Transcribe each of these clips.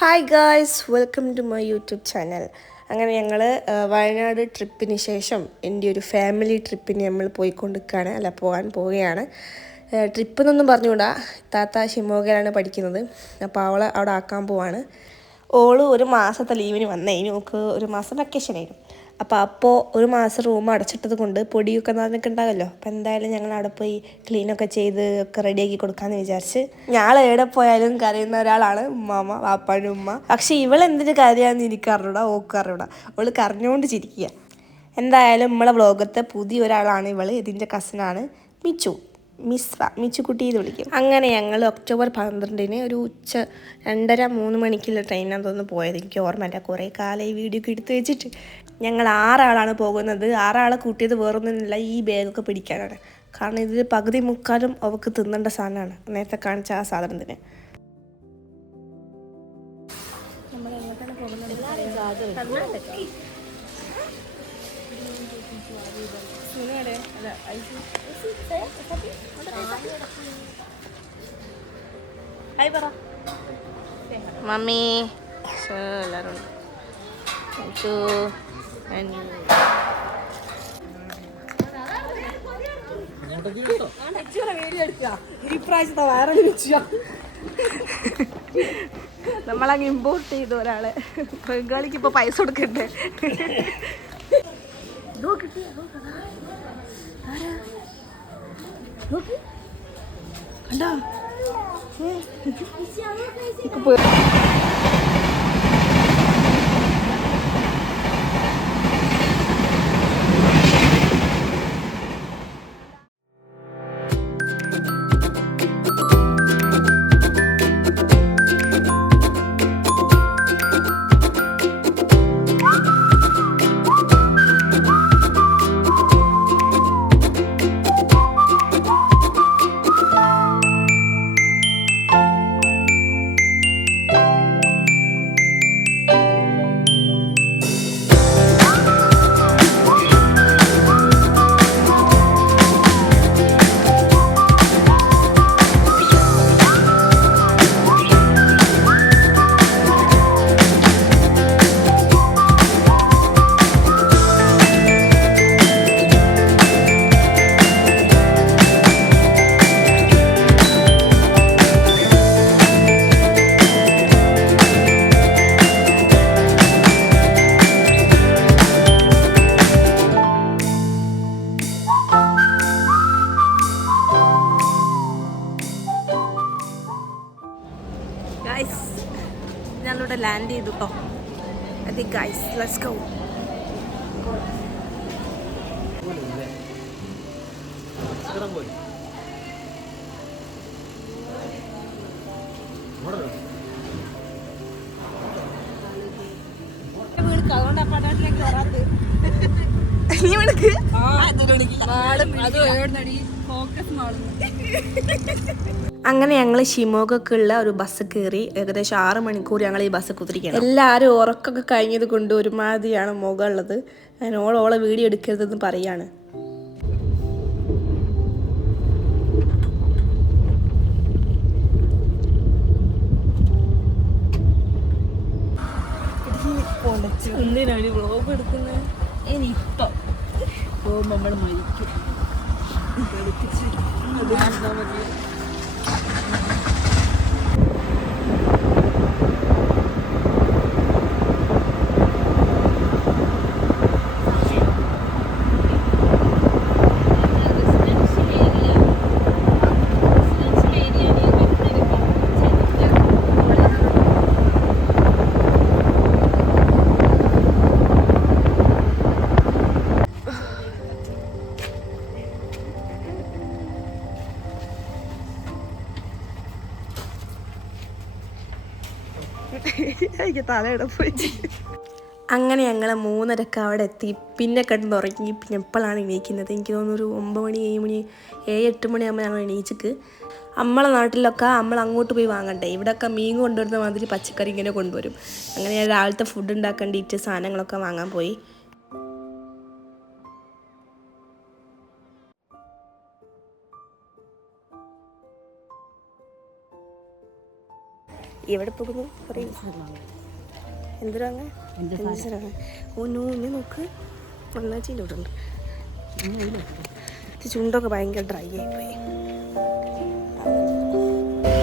Hi guys, welcome to my YouTube channel. അങ്ങനെ ഞങ്ങൾ വയനാട് ട്രിപ്പിന് ശേഷം എൻ്റെ ഒരു ഫാമിലി ട്രിപ്പിന് നമ്മൾ പോകാൻ പോവുകയാണ്. ട്രിപ്പ് എന്നൊന്നും പറഞ്ഞുകൂടാ, താത്ത ഷിമോഗയിലാണ് പഠിക്കുന്നത്. അപ്പോൾ അവളെ അവിടെ ആക്കാൻ പോവാണ്. ഓള് ഒരു മാസത്തെ ലീവിന് വന്നേ, ഇനി ഓൾക്ക് ഒരു മാസം വെക്കേഷനായിരുന്നു. അപ്പോൾ ഒരു മാസം റൂം അടച്ചിട്ടത് കൊണ്ട് പൊടിയൊക്കെ നനക്ക് ഉണ്ടാകുമല്ലോ. അപ്പോൾ എന്തായാലും ഞങ്ങൾ അവിടെ പോയി ക്ലീനൊക്കെ ചെയ്ത് ഒക്കെ റെഡിയാക്കി കൊടുക്കാമെന്ന് വിചാരിച്ച്. ഞാൻ എവിടെ പോയാലും കരയുന്ന ഒരാളാണ് ഉമ്മാമ്മ, വാപ്പാനും ഉമ്മ. പക്ഷേ ഇവളെന്തിന് കരയാന്ന് എനിക്ക് അറിഞ്ഞൂടാ, ഓക്ക് അറിഞ്ഞൂടാ. അവള് കരഞ്ഞുകൊണ്ട് ചിരിക്കുക. എന്തായാലും നമ്മളെ വ്ളോഗത്തെ പുതിയ ഒരാളാണ് ഇവള്. ഇതിൻ്റെ കസിനാണ് മിച്ചു, മിച്ചുക്കുട്ടി എന്ന് വിളിക്കും. അങ്ങനെ ഞങ്ങൾ ഒക്ടോബർ 12 ഒരു ഉച്ച 2:30-3 മണിക്കുള്ള ട്രെയിനാണ് തോന്നുന്നു പോയത്. എനിക്ക് ഓർമ്മയില്ല, കുറേ കാലം ഈ വീഡിയോ ഒക്കെ എടുത്ത് വെച്ചിട്ട്. ഞങ്ങൾ 6 ആളാണ് പോകുന്നത്. 6 ആളെ കൂട്ടിയത് വേറൊന്നുമില്ല, ഈ ബാഗൊക്കെ പിടിക്കാനാണ്. കാരണം ഇതിൽ പകുതി മുക്കാലും അവൾക്ക് തിന്നേണ്ട സാധനമാണ്, നേരത്തെ കാണിച്ച ആ സാധനത്തിന്. മമ്മി എല്ലാവരും ഇപ്രാവശ്യത്തെ വയറൊക്കെ വെച്ചു. നമ്മളങ്ങ് ഇമ്പോർട്ട് ചെയ്തു ഒരാളെ. ബംഗാളിക്ക് ഇപ്പൊ പൈസ കൊടുക്കണ്ടേ? കണ്ടോ? ഞാനിവിടെ ലാൻഡ് ചെയ്തു കേട്ടോ. അതെ ഗൈസ്, ലെറ്റ്സ് ഗോ. അങ്ങനെ ഞങ്ങൾ ഷിമോഗക്കുള്ള ഒരു ബസ് കയറി. ഏകദേശം 6 മണിക്കൂർ ഞങ്ങൾ ഈ ബസ് കുത്തിരിക്കണം. എല്ലാവരും ഉറക്കൊക്കെ കഴിഞ്ഞത് കൊണ്ട് ഒരുമാതിരിയാണ് മുഖം ഉള്ളത്. ഞാൻ ഓളെ വീഡിയോ എടുക്കരുതെന്ന് പറയാണ്. എന്തിനാണ് വ്ളോഗ് എടുക്കുന്നത്? ഇനിയിപ്പം പോകുമ്പോൾ നമ്മൾ മരിക്കും. എനിക്ക് തലയിട പോയി. അങ്ങനെ ഞങ്ങൾ 3:30 അവിടെ എത്തി. പിന്നെ കിടന്നുറങ്ങി. പിന്നെ എപ്പോഴാണ് എണീക്കുന്നത്? എനിക്ക് തോന്നുന്നു ഒരു 9 മണി 7 മണി 7-8 മണിയാകുമ്പോൾ ഞങ്ങൾ എണീച്ചിക്ക്. നമ്മളെ നാട്ടിലൊക്കെ നമ്മൾ അങ്ങോട്ട് പോയി വാങ്ങണ്ടേ, ഇവിടെയൊക്കെ മീൻ കൊണ്ടുവരുന്ന മാതിരി പച്ചക്കറി ഇങ്ങനെ കൊണ്ടുവരും. അങ്ങനെ ഞാൻ രാവിലത്തെ ഫുഡ് ഉണ്ടാക്കേണ്ടിയിട്ട് സാധനങ്ങളൊക്കെ വാങ്ങാൻ പോയി. എവിടെ പോകുന്നു പറയൂ. എന്തൊരു വാങ്ങ ഓ നോ ഇനി നോക്ക് മണ്ണാച്ചിൻ്റെ ഉണ്ട്. ചുണ്ടൊക്കെ ഭയങ്കര ഡ്രൈ ആയിപ്പോയി.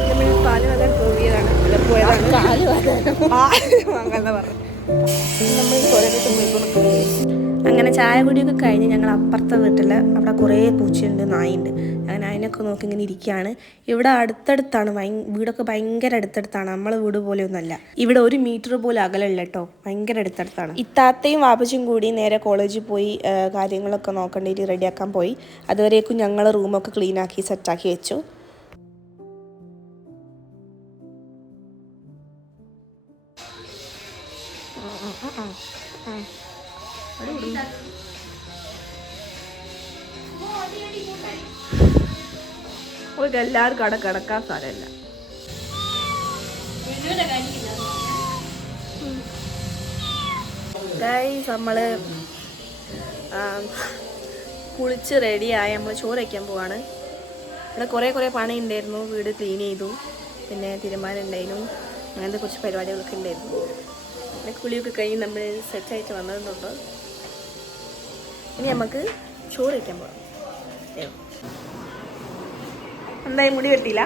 നമ്മൾ പാല് വാങ്ങാൻ പോയതാണ്. വാങ്ങാൻ പറഞ്ഞു നമ്മൾ കുറേട്ട് പോയിക്കൊടുക്കുന്നത്. അങ്ങനെ ചായ കുടിയൊക്കെ കഴിഞ്ഞ് ഞങ്ങൾ അപ്പുറത്തെ വീട്ടിൽ അവിടെ കുറേ പൂച്ചയുണ്ട്, നായുണ്ട്. അങ്ങനെ അതിനൊക്കെ നോക്കി ഇങ്ങനെ ഇരിക്കുകയാണ്. ഇവിടെ അടുത്തടുത്താണ്, വീടൊക്കെ ഭയങ്കര അടുത്തടുത്താണ്. നമ്മളെ വീട് പോലെയൊന്നുമല്ല. ഇവിടെ 1 മീറ്റർ പോലും അകലമില്ല കേട്ടോ, ഭയങ്കര അടുത്തടുത്താണ്. ഇത്താത്തയും വാപ്പച്ചും കൂടി നേരെ കോളേജിൽ പോയി കാര്യങ്ങളൊക്കെ നോക്കേണ്ടിയിട്ട് റെഡിയാക്കാൻ പോയി. അതുവരേക്കും ഞങ്ങൾ റൂമൊക്കെ ക്ലീനാക്കി സെറ്റാക്കി വെച്ചു. എല്ലാവർക്കും അവിടെ കിടക്കാൻ സ്ഥലമില്ല. ഗൈസ് നമ്മൾ കുളിച്ച് റെഡിയായി നമ്മൾ ചോറ് വയ്ക്കാൻ പോവാണ്. ഇവിടെ കുറേ പണി ഉണ്ടായിരുന്നു. വീട് ക്ലീൻ ചെയ്തു, പിന്നെ തിരുമാനുണ്ടായിരുന്നു, അങ്ങനത്തെ കുറച്ച് പരിപാടികളൊക്കെ ഉണ്ടായിരുന്നു. പിന്നെ കുളിയൊക്കെ കഴിഞ്ഞ് നമ്മൾ സെറ്റായിട്ട് വന്നതുകൊണ്ട് ഇനി നമുക്ക് ചോറ് വയ്ക്കാൻ പോകാം. എന്തായാലും മുടി വെട്ടിയില്ല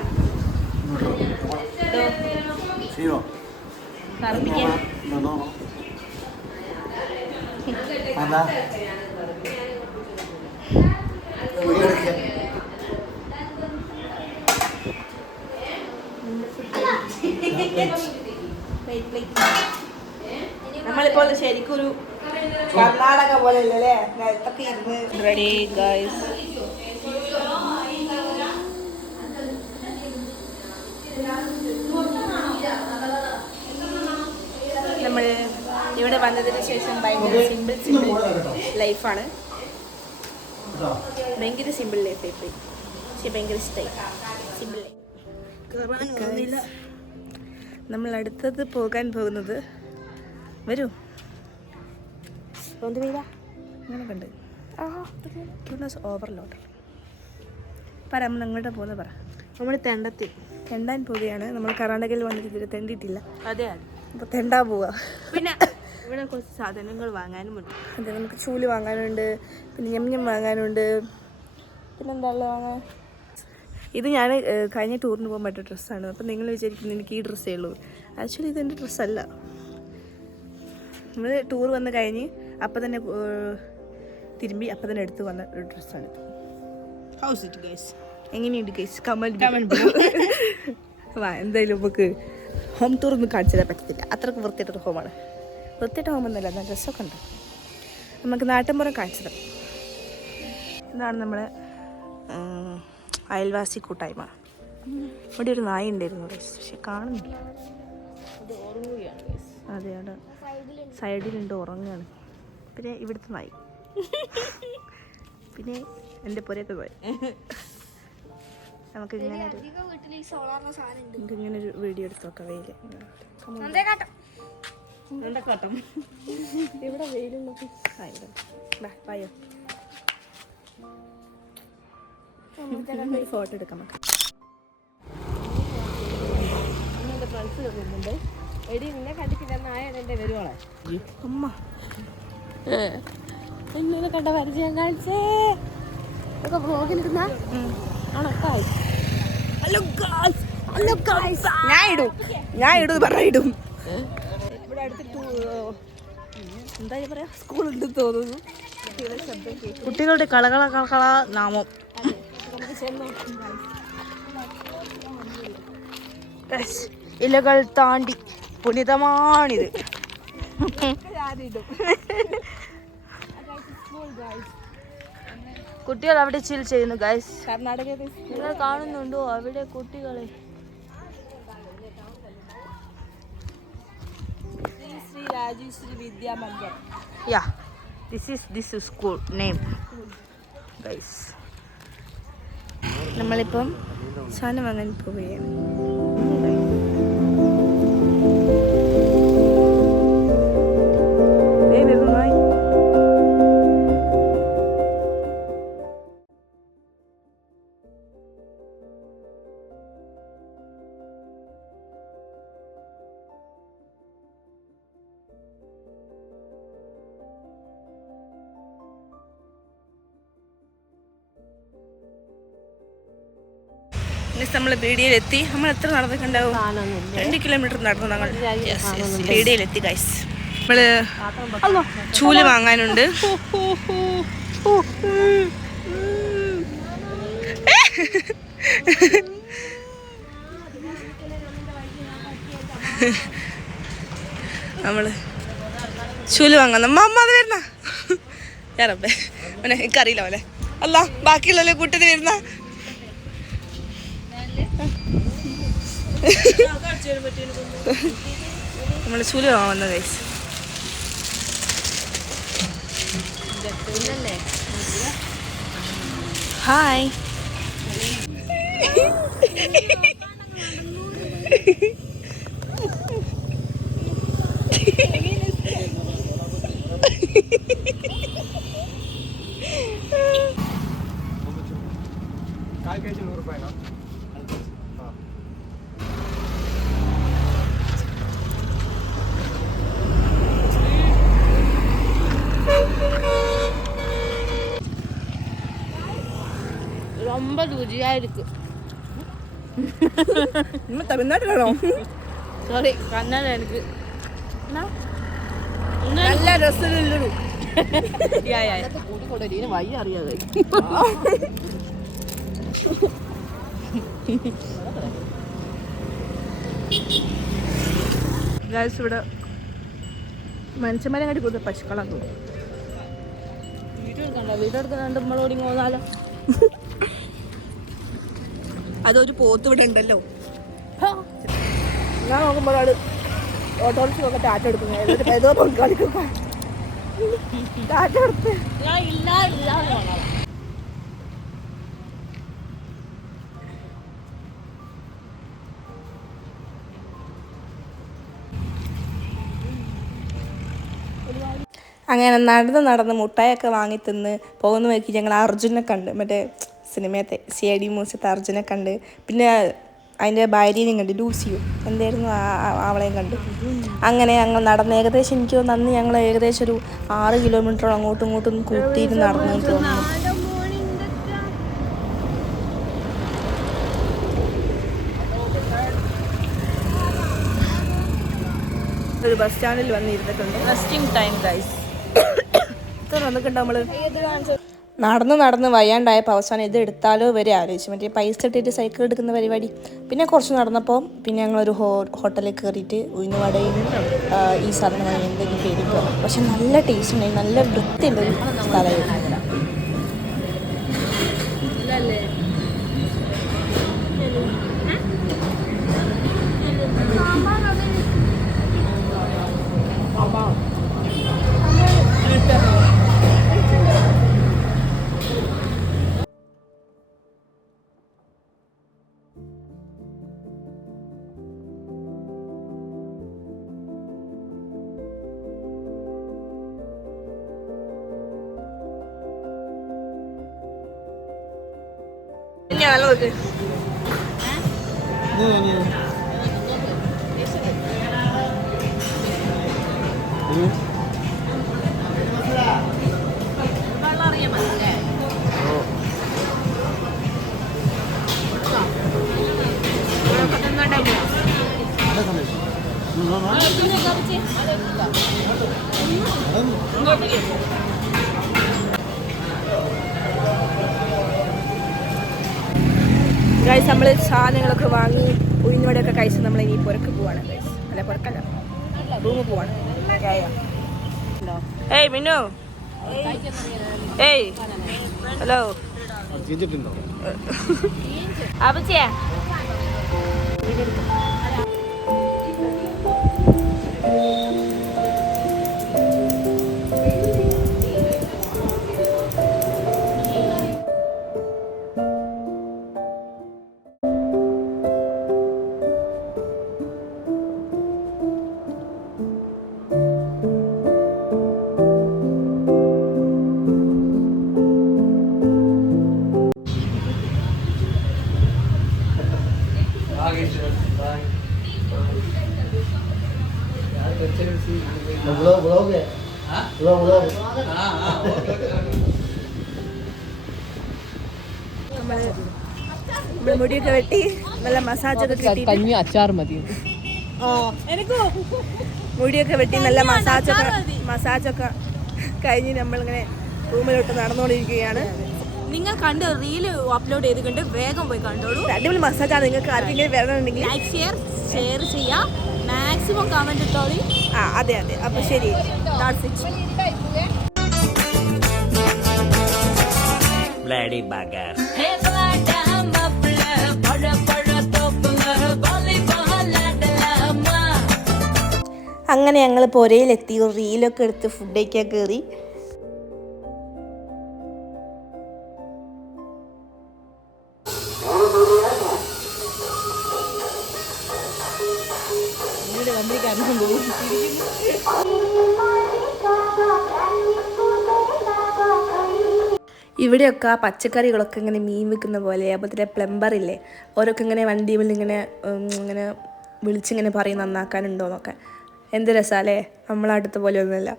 നമ്മളിപ്പോൾ ശരിക്കൊരു കർണാടക പോലെ ഇല്ലല്ലേ, നിലത്തൊക്കെ ഇരുന്ന് റെഡി ഗൈസ്. നമ്മൾ ഇവിടെ വന്നതിന് ശേഷം ഭയങ്കര സിമ്പിൾ ലൈഫാണ്. ഭയങ്കര സിമ്പിൾ ലൈഫായി പോയി, പക്ഷെ ഭയങ്കര ഇഷ്ടമായി സിമ്പിൾ ലൈഫ്. നമ്മൾ അടുത്തത് പോകാൻ പോകുന്നത് വരൂ അങ്ങനെ കണ്ട് ഓവർലോഡ്. പറ നമ്മൾ അങ്ങോട്ട് പോകുന്നത് പറ. നമ്മൾ തെണ്ടാൻ പോവുകയാണ്. നമ്മൾ കർണാടകയിൽ വന്നിട്ട് ഇതിൽ തെണ്ടിയിട്ടില്ല. അതെ, അപ്പോൾ തെണ്ടാൻ പോവുക. പിന്നെ ഇവിടെ കുറച്ച് സാധനങ്ങൾ വാങ്ങാനും ഉണ്ട്. അതെ, നമുക്ക് ചൂല് വാങ്ങാനുണ്ട്, പിന്നെ ഞം വാങ്ങാനുണ്ട്, പിന്നെന്താ വാങ്ങാൻ. ഇത് ഞാൻ കഴിഞ്ഞ ടൂറിന് പോകാൻ പറ്റിയ ഡ്രസ്സാണ്. അപ്പം നിങ്ങൾ വിചാരിക്കുന്നത് എനിക്ക് ഈ ഡ്രസ്സേ ഉള്ളൂ. ആക്ച്വലി ഇതെൻ്റെ ഡ്രസ്സല്ല. നമ്മൾ ടൂർ വന്ന് കഴിഞ്ഞ് അപ്പം തന്നെ തിരുമ്പി അപ്പം തന്നെ എടുത്ത് വന്ന ഒരു ഡ്രസ്സാണിത്. ഹൗസ് ഇറ്റ് ഗൈസ്, എങ്ങനെയുണ്ട് ഗൈസ്? കമൻറ്റ്. എന്തായാലും നമുക്ക് ഹോം ടൂർ ഒന്നും കാണിച്ചു തരാൻ പറ്റത്തില്ല, അത്രയ്ക്ക് വൃത്തിയായിട്ടൊരു ഹോമാണ്. വൃത്തിയായിട്ട് ഹോമൊന്നുമല്ല, എന്നാൽ ഡ്രസ്സൊക്കെ ഉണ്ട്. നമുക്ക് നാട്ടിൻപുറം കാണിച്ചു തരാം. ഇതാണ് നമ്മുടെ അയൽവാസി കൂട്ടായ്മ. ഇവിടെ ഒരു നായ ഉണ്ടായിരുന്നു പക്ഷെ കാണുന്നില്ല. അതെ, അവിടെ സൈഡിലുണ്ട്, ഉറങ്ങുകയാണ്. പിന്നെ ഇവിടുത്തെ നായി, പിന്നെ എൻ്റെ പുരയൊക്കെ പോയി. നമുക്ക് ഇങ്ങനെ ഒരു വീഡിയോ എടുത്ത് നോക്കാം. വെയില് ഇവിടെ വെയിലുള്ളത് പായോ ഫോട്ടോ എടുക്കാം നമുക്ക്. ഫ്രണ്ട്സ് വരുന്നുണ്ട്. എടി നിന്നെ കണ്ടിട്ടില്ല, നായ എൻ്റെ വരുവോളെ അമ്മ ഇങ്ങനെ കണ്ട പരിചയം കാണിച്ചേ ഒക്കെ ബ്ലോഗിലിടുന്ന ഞാൻ ഇടും പറഞ്ഞിടും. ഇവിടെ അടുത്ത് എന്താ പറയാ, സ്കൂളുണ്ട് തോന്നുന്നു. കുട്ടികളുടെ കളകള നാമം. ഇലകൾ താണ്ടി പുനിതമാണിത്. കുട്ടികൾ അവിടെ ചിൽ ചെയ്യുന്നു ഗൈസ്. കർണാടകയിൽ നിങ്ങൾ കാണുന്നുണ്ടോ അവിടെ കുട്ടികളെ? ശ്രീ രാജേശ്വരി വിദ്യാ Mandir. Yeah, this is school name guys. നമ്മളിപ്പം സാധനം വാങ്ങാൻ പോവുകയാണ്. നമ്മൾ പീടികയിലെത്തി. നമ്മൾ എത്ര നടന്നിട്ടുണ്ടാവും? 2 കിലോമീറ്റർ നടന്നു ഞങ്ങൾ പീടികയിലെത്തി ഗൈസ്. നമ്മള് ചൂല് വാങ്ങാനുണ്ട്. നമ്മള് ചൂല് വാങ്ങാൻ അമ്മ അത് വരുന്ന ഞാറപ്പേ അവനെ എനിക്കറിയില്ല പോലെ അല്ല ബാക്കിയുള്ളവരെ കൂട്ടത്തിൽ വരുന്ന നമ്മള് ചൂല് വാങ്ങാൻ വന്ന ഗൈസ്. ഹായ്. ரொம்ப ருசியா இருக்கு. തമിഴ്നാട്ടിലാണോ? സോറി കന്നഡ എനിക്ക് നല്ല രസമുള്ളൂ. കൂട്ടിക്കൊണ്ടു വയ്യ അറിയാതെ ഗൈസ് ഇവിടെ മനുഷ്യന്മാരെ കാട്ടി കൂടുതൽ പശുക്കളാന്ന് തോന്നുന്നു. വീഡിയോ എടുക്കുന്നുണ്ട് നമ്മളോടി പോന്നാലോ. അതൊരു പോത്ത് ഇവിടെ ഉണ്ടല്ലോ. ഞാൻ നോക്കുമ്പോൾ ഒരാൾ ഓട്ടോറിക്ഷ നോക്കി ടാറ്റ എടുക്കുന്നു. ഏതോ കളിക്കുക ടാറ്റ എടുത്ത് അങ്ങനെ നടന്ന് മുട്ടായൊക്കെ വാങ്ങി തിന്ന് പോകുന്ന വഴിക്ക് ഞങ്ങൾ അർജുനെ കണ്ട്. മറ്റേ സിനിമയത്തെ CID മ്യൂസിയത്തെ അർജുനെ കണ്ട്. പിന്നെ അതിൻ്റെ ഭാര്യനെയും കണ്ട്, ലൂസിയും എന്തായിരുന്നു അവളെയും കണ്ട്. അങ്ങനെ ഞങ്ങൾ നടന്ന് ഏകദേശം എനിക്ക് തോന്നുന്നു അന്ന് ഞങ്ങൾ ഏകദേശം ഒരു 6 കിലോമീറ്റർ അങ്ങോട്ടും ഇങ്ങോട്ടും കൂട്ടിയിട്ട് നടന്നു തോന്നുന്നു. ഒരു ബസ് സ്റ്റാൻഡിൽ വന്നിരുന്നിട്ടുണ്ട്. Resting time guys. ഇത്ര വന്നിട്ടുണ്ട് നമ്മള്. നടന്ന് വയ്യാണ്ടായപ്പോൾ അവസാനം ഇത് എടുത്താലോ വരെ ആലോചിച്ചു. മറ്റേ പൈസ ഇട്ടിട്ട് സൈക്കിൾ എടുക്കുന്ന പരിപാടി. പിന്നെ കുറച്ച് നടന്നപ്പോൾ പിന്നെ ഞങ്ങളൊരു ഹോട്ടലിൽ കയറിയിട്ട് ഉഴുന്നുവടയും ഈ സാധനങ്ങൾ എന്തെങ്കിലും പേടിക്കുക. പക്ഷെ നല്ല ടേസ്റ്റ് ഉണ്ടായി, നല്ല വൃത്തിയുള്ളൊരു സ്ഥലമായിരുന്നു. നല്ല നോക്ക്. ഗൈസ് നമ്മൾ സാധനങ്ങളൊക്കെ വാങ്ങി ഉഴുന്നോടെയൊക്കെ കഴിച്ച് നമ്മൾ ഇനി പുറക്ക് പോവാണ് ഗൈസ്. അല്ല പുറക്കല്ല, റൂമ് പോവാണ്. ഏയ് മിന്നു, ഏയ് ഹലോ അപ്പച്ചിയാ നമ്മൾ മുടിയൊക്കെ വെട്ടി നല്ല മസാജൊക്കെ കിട്ടി കഞ്ഞി അച്ചാർ മതി. മുടിയൊക്കെ വെട്ടി നല്ല മസാജൊക്കെ കഴിഞ്ഞ് നമ്മളിങ്ങനെ റൂമിലോട്ട് നടന്നുകൊണ്ടിരിക്കുകയാണ്. നിങ്ങൾ കണ്ട് റീല് അപ്ലോഡ് ചെയ്ത് കണ്ട് വേഗം പോയി കണ്ടോളൂ. അടിപൊളി മസാജാണ്. നിങ്ങൾക്ക് ആർക്കെങ്കിലും വരണമെന്നുണ്ടെങ്കിൽ ലൈക്ക് ഷെയർ ചെയ്യാം, മാക്സിമം കമന്റ് ഇട്ടോളി. അതെ അപ്പൊ ശരി. Bloody bugger. അങ്ങനെ ഞങ്ങൾ പുരയിലെത്തി, റീലൊക്കെ എടുത്ത് ഫുഡ് കഴിക്കാൻ കയറി. ഇവിടെയൊക്കെ ആ പച്ചക്കറികളൊക്കെ ഇങ്ങനെ മീൻ വെക്കുന്ന പോലെ. അപ്പോൾ ഇതിലെ പ്ലംബർ ഇല്ലേ, ഓരോക്കെ ഇങ്ങനെ വണ്ടിയിൽ ഇങ്ങനെ വിളിച്ചിങ്ങനെ പറയും നന്നാക്കാനുണ്ടോയെന്നൊക്കെ. എന്ത് രസാലേ, നമ്മളടുത്ത പോലെ ഒന്നുമല്ല.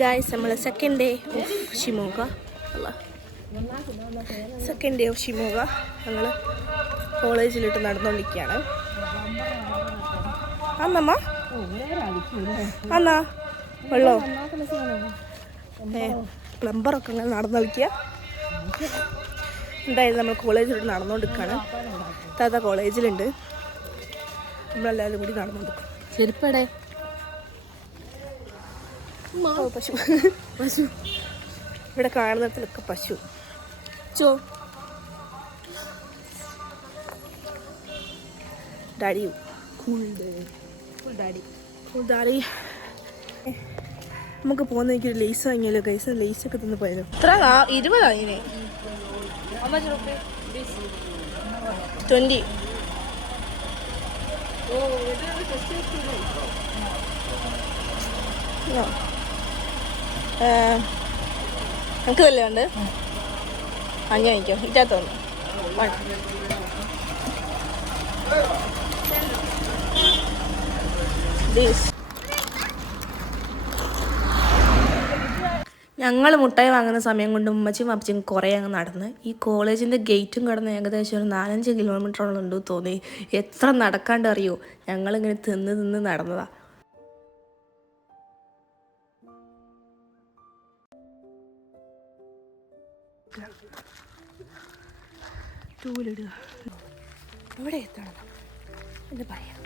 ഗായ്സ്, നമ്മൾ സെക്കൻഡ് ഡേ ഓഫ് ഷിമോഗ ഞങ്ങൾ കോളേജിലിട്ട് നടന്നുകൊണ്ടിരിക്കുകയാണ്. അന്നമ്മ വെള്ളോ പ്ലംബറൊക്കെ അങ്ങനെ നടന്നു കളിക്കുക. എന്തായാലും നമ്മൾ കോളേജിലിട്ട് നടന്നുകൊണ്ടിരിക്കുകയാണ്. താത്ത കോളേജിലുണ്ട്, നമ്മളെല്ലാവരും കൂടി നടന്നുകൊണ്ടിരിക്കും. ചെരുപ്പടെ പശു ഇവിടെ കാണുന്നിടത്തിലൊക്കെ പശു. ഡാഡി നമുക്ക് പോകുന്ന എനിക്ക് ഒരു ലേസ് വാങ്ങിയാലോ? ഗൈസ്, ലേസൊക്കെ തിന്ന് പോയാലോ? എത്ര 20 അതിനെ 20. നമുക്ക് വല്ല ഉണ്ട് അങ്ങനെ വാങ്ങിക്കോ. ഇറ്റാത്തോണ്ട് ഞങ്ങൾ മുട്ടായി വാങ്ങുന്ന സമയം കൊണ്ട് ഉമ്മച്ചിയും അപ്പച്ചിയും കുറേ അങ്ങ് നടന്ന് ഈ കോളേജിൻ്റെ ഗേറ്റും കടന്ന് ഏകദേശം ഒരു 4-5 കിലോമീറ്ററോളം ഉണ്ട് തോന്നി. എത്ര നടക്കാണ്ട് അറിയോ? ഞങ്ങളിങ്ങനെ തിന്ന് നടന്നതാ. ടൂലിടുക ഇവിടെ എത്തണം എന്ന് പറയാം.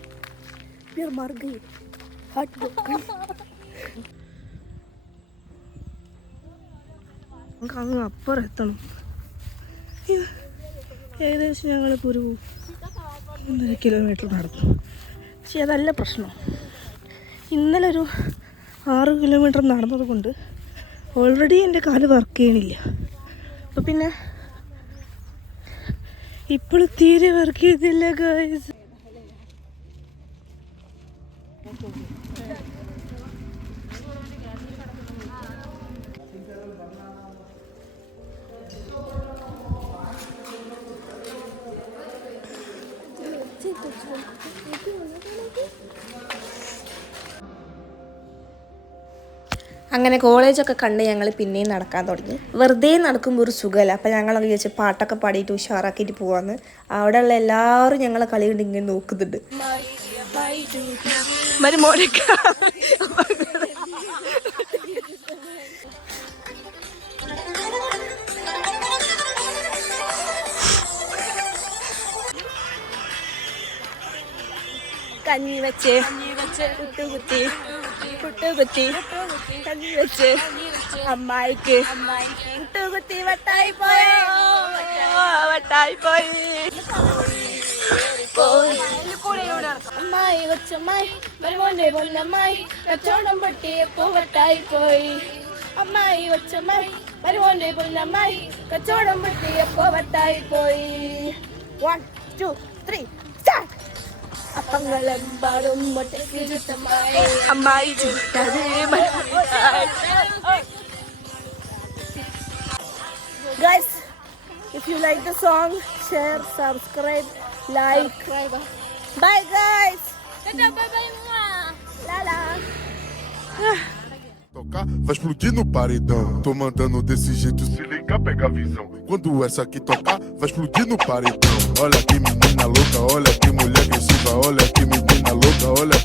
നമുക്ക് അങ്ങ് അപ്പുറം എത്തണം. ഏകദേശം ഞങ്ങളിപ്പോൾ ഒരു 1.5 കിലോമീറ്റർ നടന്നു. പക്ഷേ അതല്ല പ്രശ്നം. ഇന്നലെ ഒരു 6 കിലോമീറ്റർ നടന്നത് കൊണ്ട് ഓൾറെഡി എൻ്റെ കാല് വർക്ക് ചെയ്യണില്ല. അപ്പോൾ പിന്നെ ഇപ്പോൾ തീരെ വർക്ക് ചെയ്തില്ല ഗൈസ്. അങ്ങനെ കോളേജൊക്കെ കണ്ട് ഞങ്ങൾ പിന്നെയും നടക്കാൻ തുടങ്ങി. വെറുതെ നടക്കുമ്പോൾ ഒരു സുഖമല്ല. അപ്പം ഞങ്ങളത് വിചാരിച്ച് പാട്ടൊക്കെ പാടിയിട്ട് ഉഷാറാക്കിയിട്ട് പോവാന്ന്. അവിടെയുള്ള എല്ലാവരും ഞങ്ങളെ കളി കൊണ്ട് ഇങ്ങനെ നോക്കുന്നുണ്ട്. കഞ്ഞി വെച്ച് പുട്ടുകുത്തി കഞ്ഞി വെച്ച് അമ്മായിക്ക് പുട്ടുകുത്തി വട്ടായി പോയി. അമ്മായി കൊച്ചമ്മായി മരുമോന്റെ പൊന്നമ്മായി കച്ചവടം പൊട്ടിയപ്പോ വട്ടായി പോയി. അമ്മായി കൊച്ചമ്മായി മരുമോന്റെ പൊന്നമ്മായി കച്ചവടം പൊട്ടിയപ്പോ വട്ടായി പോയി. 1 2 3 സ്റ്റാർട്ട്. അപ്പങ്ങളെമ്പാടും അമ്മായി Guys, if you like the song, share, subscribe, like. Bye guys. Lala. Tocar, vai explodir no paredão. Tô mandando desse jeito, se liga, pega a visão. Quando essa aqui tocar, vai explodir no paredão. Olha que menina louca, olha que mulher agressiva, olha que menina louca, olha.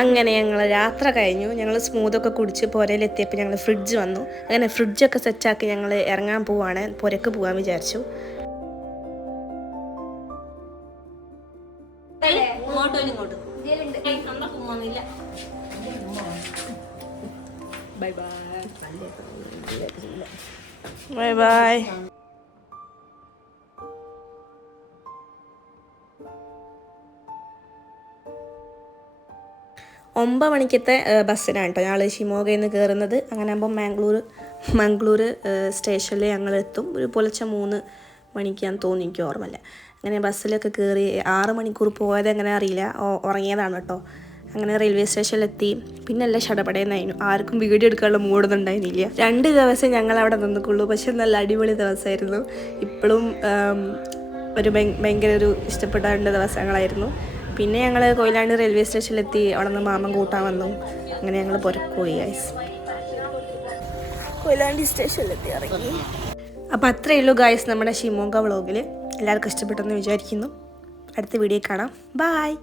അങ്ങനെ ഞങ്ങൾ യാത്ര കഴിഞ്ഞു. ഞങ്ങൾ സ്മൂത്തൊക്കെ കുടിച്ച് പുരയിലെത്തിയപ്പോൾ ഞങ്ങൾ fridge വന്നു. അങ്ങനെ ഫ്രിഡ്ജൊക്കെ സെറ്റാക്കി ഞങ്ങൾ ഇറങ്ങാൻ പോവാണ്. പുരക്ക് പോകാൻ വിചാരിച്ചു. Bye bye. 9 മണിക്കത്തെ ബസ്സിനാണ് കേട്ടോ ഞങ്ങൾ ഷിമോഗയിൽ നിന്ന് കയറുന്നത്. അങ്ങനെ ആകുമ്പോൾ മംഗ്ലൂർ സ്റ്റേഷനിൽ ഞങ്ങൾ എത്തും. ഒരു പുലർച്ചെ 3 മണിക്കാന്ന് തോന്നി, എനിക്ക് ഓർമ്മയില്ല. അങ്ങനെ ബസ്സിലൊക്കെ കയറി 6 മണിക്കൂർ പോയത് എങ്ങനെ അറിയില്ല, ഉറങ്ങിയതാണ് കേട്ടോ. അങ്ങനെ റെയിൽവേ സ്റ്റേഷനിലെത്തി. പിന്നെ എല്ലാം ഷടപടയെന്നായിരുന്നു, ആർക്കും വീഡിയോ എടുക്കാനുള്ള മൂടൊന്നും ഉണ്ടായിരുന്നില്ല. 2 ദിവസം ഞങ്ങൾ അവിടെ നിന്നിക്കുള്ളൂ, പക്ഷെ നല്ല അടിപൊളി ദിവസമായിരുന്നു. ഇപ്പോഴും ഭയങ്കര ഒരു ഇഷ്ടപ്പെട്ട 2 ദിവസങ്ങളായിരുന്നു. പിന്നെ ഞങ്ങൾ കൊയിലാണ്ടി റെയിൽവേ സ്റ്റേഷനിലെത്തി. അവിടെ നിന്ന് മാമൻ കൂട്ടാൻ വന്നു. അങ്ങനെ ഞങ്ങൾ പുറത്ത് പോയി ഗൈസ്. കൊയിലാണ്ടി സ്റ്റേഷനിലെത്തി ഇറങ്ങി. അപ്പോൾ അത്രയേ ഉള്ളൂ ഗൈസ് നമ്മുടെ ഷിമോഗ വ്ളോഗിൽ. എല്ലാവർക്കും ഇഷ്ടപ്പെട്ടെന്ന് വിചാരിക്കുന്നു. അടുത്ത വീഡിയോ കാണാം. ബായ്.